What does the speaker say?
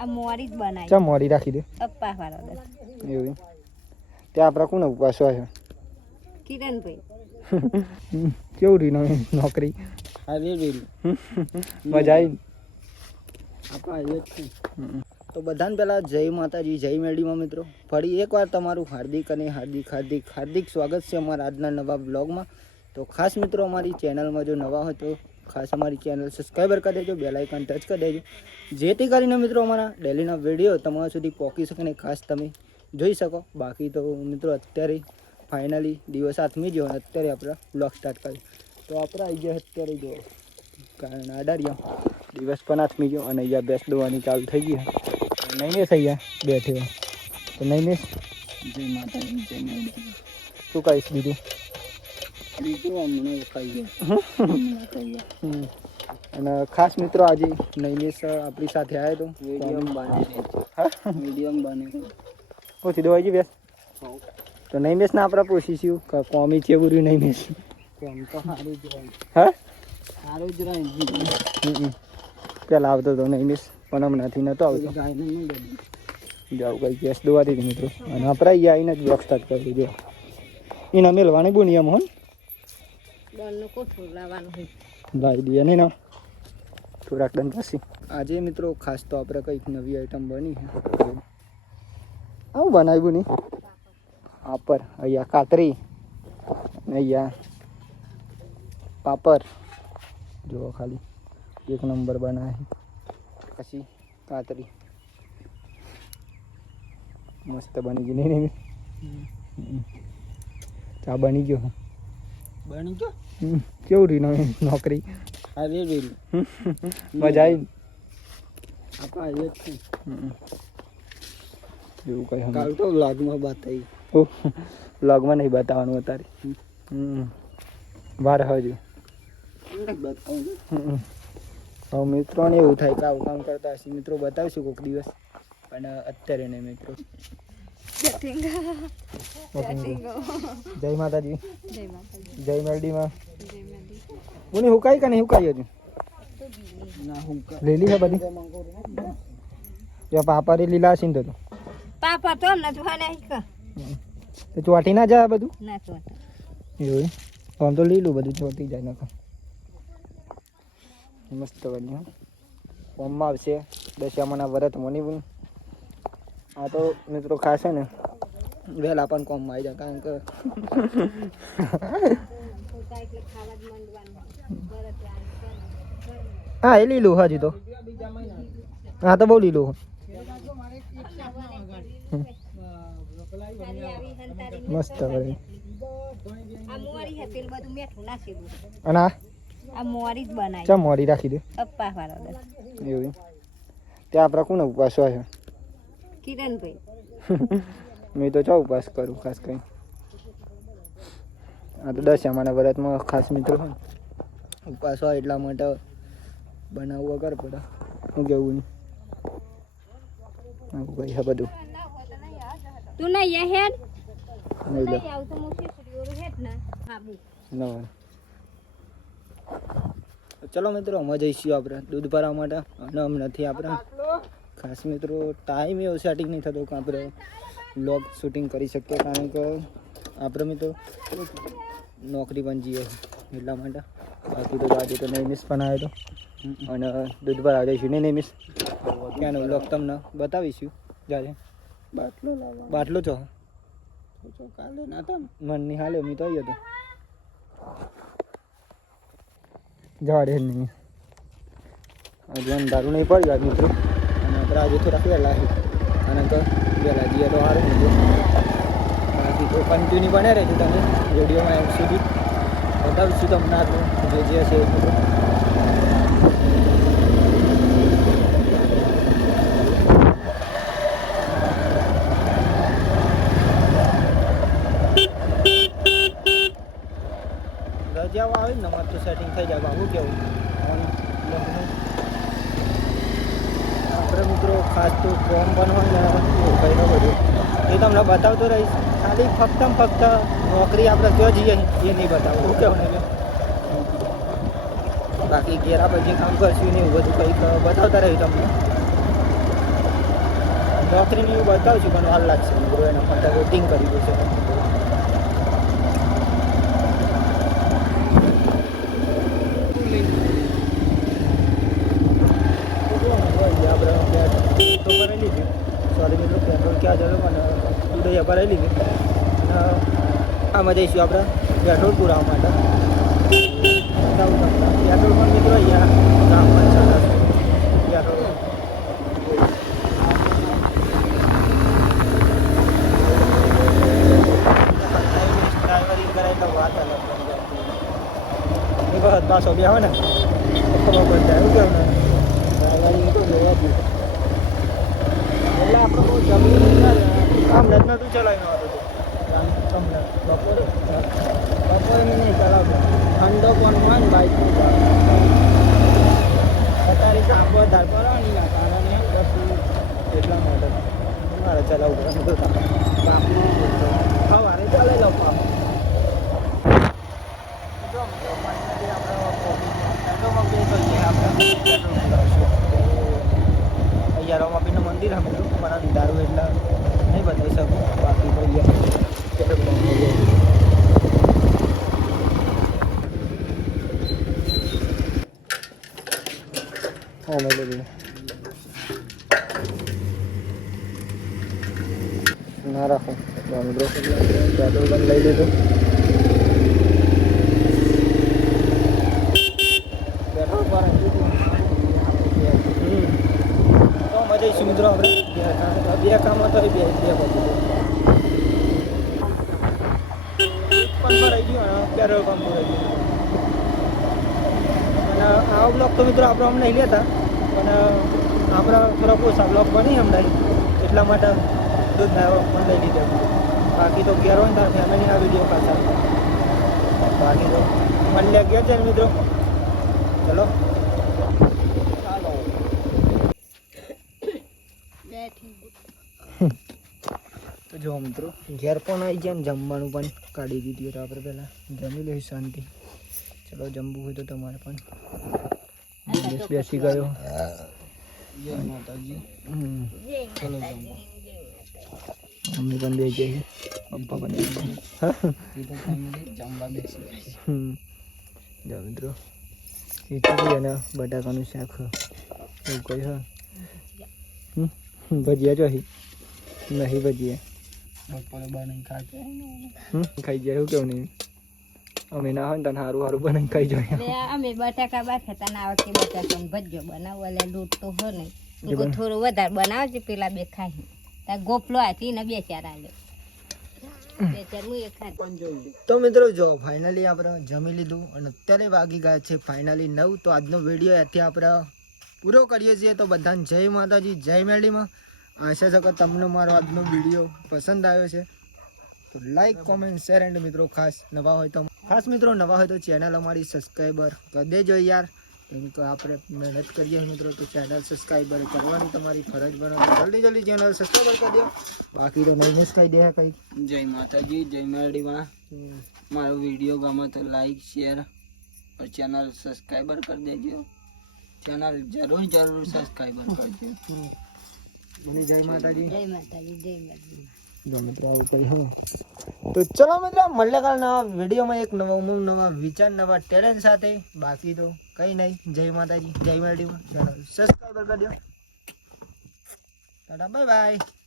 આ મોરી જ બનાવી. ચા મોરી રાખી દે. અપ્પા વાળો દસ. એવું ત્યાં આપણા કોને ઉપવાસ છે? કિરણભાઈ. કેવું રહી નોકરી? મજા આવી? તો બધાને પહેલાં જય માતાજી, જય મેરડીમાં મિત્રો. ફરી એકવાર તમારું હાર્દિક અને હાર્દિક સ્વાગત છે અમારા આજના નવા બ્લોગમાં. તો ખાસ મિત્રો અમારી ચેનલમાં જો નવા હોય તો ખાસ અમારી ચેનલ સબસ્ક્રાઈબર કરી દેજો, બેલ આઇકન ટચ કરી દેજો, જેથી કરીને મિત્રો અમારા ડેલીના વિડીયો તમારા સુધી પહોંચી શકે ને ખાસ તમે જોઈ શકો. બાકી તો મિત્રો અત્યારે ફાઇનલી દિવસ હાથમી ગયો અને અત્યારે આપણે બ્લોગ સ્ટાર્ટ કરી. તો આપણે આવી ગયા અત્યારે જો કારણ આડારિયા દિવસ પણ હાથમી ગયો અને અહીંયા બેસ દોવાની ચાલુ થઈ ગઈ. નહીં અહીંયા બેઠે તો નહીં જય માતાજી, જય માતાજી. શું કહીશ બીજું? અને ખાસ મિત્રો આજે નૈમેશ આપણી સાથે આવ્યો હતો. મીડિયમ બને ઓછી દવાઈ બેસ. તો નૈમેશ ને આપણે પૂછીશું કે કોમી છે એવું નૈમેશ. કોમ તો સારું જ રહે. હા સારું જ રહે. પેલા આવતો હતો નૈમેશ પણ હમણાંથી નતો આવતો. જાવ કઈ ગેસ દોવાતી હતી મિત્રો અને આપણે અહીંયા આવીને જ બ્લોગ સ્ટાર્ટ કરી દીધો. એના મેળવાની બહુ નિયમ હોય લાવી દઈએ નહીં ના થોડાક દન પછી. આજે મિત્રો ખાસ તો આપણે કંઈક નવી આઈટમ બની છે. આવું બનાવ્યું નહીં પાપડ, અહીંયા કાતરી, અહીંયા પાપડ જુઓ ખાલી એક નંબર બનાવે. પછી કાતરી મસ્ત બની ગઈ નહીં? ચા બની ગયો. કેવું રહી નોકરી? મજા આવી? એવું કઈ કાલ તો વ્લોગમાં બતાવી. વ્લોગમાં નહીં બતાવવાનું અત્યારે. વાર હજુ હવે મિત્રોને એવું થાય કે આવું કામ કરતા હશે. મિત્રો બતાવીશું કોઈક દિવસ પણ અત્યારે નહીં મિત્રો. જય માતાજી, જય મેરડીમાં. બોની હુકાઈ કે નહીં હુકાઈ હજુ? લીલી છે બધી. પાપા લીલા હશે ને તો પાપા તો ચોટી ના જાય બધું. ના ચોટી એવું આમ તો લીલું બધું ચોટી જાય નાખો. મસ્ત બન્યું. કોમમાં આવશે દશામાના વ્રત મોની બુન. આ તો મિત્રો ખાસ છે ને વહેલા પણ કોમમાં આવી જાય કારણ કે હા એ લીલું હજી તો. હા તો બહુ લીલું. મસ્ત બને. અને આ મોરી જ બનાવી. ચા મોરી રાખી દે. અપ્પા વાળો દસ. એવું ત્યાં આપણા કોને ઉપવાસ છે? કિરણભાઈ. મેં તો ચા ઉપવાસ કરું ખાસ કઈ. આ તો દશામાના વ્રતમાં ખાસ મિત્રો હોય ઉપવાસ હોય એટલા માટે બનાવવું વગર પડે. હું કેવું નહીં કઈ છે બધું. તું નહીં હેડ નહીં લે ચલો મિત્રો અમે જઈશું આપણે દૂધ ભરવા માટે અને હમણાંથી આપણે ખાસ મિત્રો ટાઈમ એવો સેટિંગ નહીં થતો કે આપણે વ્લોગ શૂટિંગ કરી શકીએ કારણ કે આપણે મિત્રો નોકરી પણ જઈએ એટલા માટે. બાકી તો આજે તો નૈમિષ પણ આવ્યો હતો અને દૂધ ભરવા જઈશું નહીં નૈમિષ ત્યાંનો વ્લોગ તમને બતાવીશું. જ્યારે બાટલો છો કાલે ના હતા મન ની હાલે મી તો આવી હતો જવાડે નહીં હજુ દારૂ નહીં પડી જાય મિત્રો. અને આપણે આજે થોડાક વહેલા કારણ કે વહેલા જઈએ તો સારું નહીં. બાકી તો કન્ટિન્યુ બને રહેજો તમે રેડિયોમાં એમ સુધી બતાવીશું તમને આપણું જે હશે એ બધું. રજાઓ આવે ને અમારે તો સેટિંગ થઈ જાય. બાબુ કેવું આપણે મિત્રો ખાસ તો ફોર્મ બનવાનું કઈ બધું એ તમને બતાવતો રહીશ. ખાલી ફક્ત નોકરી આપણે જો જઈએ એ નહીં બતાવું. શું કેવું ને બાકી ઘેરા પછી કામ કરશું ને એવું બધું કંઈક બતાવતા રહ્યું તમને. નોકરીની એવું બતાવું છું પણ વાર લાગશે મિત્રો એના માટે વેટિંગ કરી દઉં છે સોરી મિત્રો પેટ્રોલ ક્યાં જવું પણ ઉદય ભરાઈ લીધું આમાં જઈશું આપણે પેટ્રોલ પુરાવા માટે પેટ્રોલ પણ મિત્રો અહીંયા ગામમાં ચાલે પેટ્રોલ ડ્રાઈવરિંગ કરાય તો વાત અલગ એક વખત પાછો બે હોય ને ખબર પડતા એવું કેવું ને ડ્રાઈવરિંગ તો જોવા જ એટલે આપણે બહુ જમીન કામ નતું ચલાવીને આવતું તમને બપોરે મેં નહીં ચલાવતો ઠંડો પણ હોય ને બાઇક અત્યારે કામ વધારે કરવાની ના કારણે પછી એટલા માટે મારે ચલાવવું પડે કામનું સવારે ચાલે લો કામ અહીંયા રમાપીનું મંદિર સાંભળ્યું પણ દારૂ એટલા નહીં બતાવી શકું બાકી તો ના રાખો મિત્રો પેટ્રોલ પણ લઈ લીધું પેટ્રોલ પર તો મજા આવીશું મિત્રો આપણે બે કામ તો બે બધું પણ ભરાઈ ગયું અને પેટ્રોલ પંપ ભરાઈ ગયું અને આ બ્લોક તો મિત્રો આપણે હમણાં નહીં લેતા પણ આપણા થોડા ઓછા બ્લોક બની હમણાં એટલા માટે દૂધ ના પણ લઈ લીધો બાકી તો ઘેર હોય ને તાર ફેમિલીના વિડીયો પાછા બાકી તો મને ગયા છે ને મિત્રો ચલો તો જો મિત્રો ઘેર પણ આવી ગયા ને જમવાનું પણ કાઢી દીધું તો આપણે પહેલાં જમી લઈશું શાંતિ ચલો જમવું હોય તો તમારે પણ બિઝનેસ બેસી ગયો જય માતાજી ચલો જમવા મમ્મી પણ બે જઈએ પપ્પા પણ જમવા બેસી જો મિત્રો ખીચડી અને બટાકાનું શાક એવું કઈ હા ભજીયા ચોહી નહીં ભજીયા બપોરે બનાવી ખાઈ જાય એવું કેવું નહીં અમે ના હોય ને તને સારું સારું બનાવી ખાઈ જાય અમે બટાકા બાફેતા ના વખતે બટાકા ભજીયો બનાવો એટલે લૂટ તો હો નહીં થોડું વધારે બનાવજે પેલા બે ખાઈ ત્યાં ગોફલો હતી ને બે ચાર આવ્યો તો મિત્રો જો ફાઇનલી આપણે જમી લીધું અને અત્યારે વાગી ગયા છે ફાઇનલી 9 તો આજનો વિડીયો અહીંથી આપણે પૂરો કરીએ છીએ તો બધાને જય માતાજી જય મેરડીમાં આશા છે કે તમને મારો આજનો વિડીયો પસંદ આવ્યો છે તો લાઈક કોમેન્ટ શેર એન્ડ મિત્રો ખાસ નવા હોય તો ચેનલ અમારી સબસ્ક્રાઈબર કરી દેજો યાર કેમ કે આપણે મહેનત કરીએ મિત્રો તો ચેનલ સબસ્ક્રાઈબર કરવાની તમારી ફરજ બને તો જલ્દી ચેનલ સબસ્ક્રાઈબર કરી દો બાકી તો નહીં મિસ કરી દે કંઈ જય માતાજી જય મેરડીમાં મારો વિડીયો ગમે તો લાઈક શેર और चैनल सब्सक्राइबर कर देજો चैनल जरूर सब्सक्राइबर करજો મને જય માતાજી જય માતાજી જો મિત્રો આવું કઈ હો તો ચલો મિત્રો મળીએ કાલ નવા વિડીયોમાં એક નવા વિચાર નવા ટેલેન્ટ સાથે બાકી તો કઈ નહીં જય માતાજી જય મેરડીમાં ચેનલ સબસ્ક્રાઈબર કરી દો ટાટા બાય બાય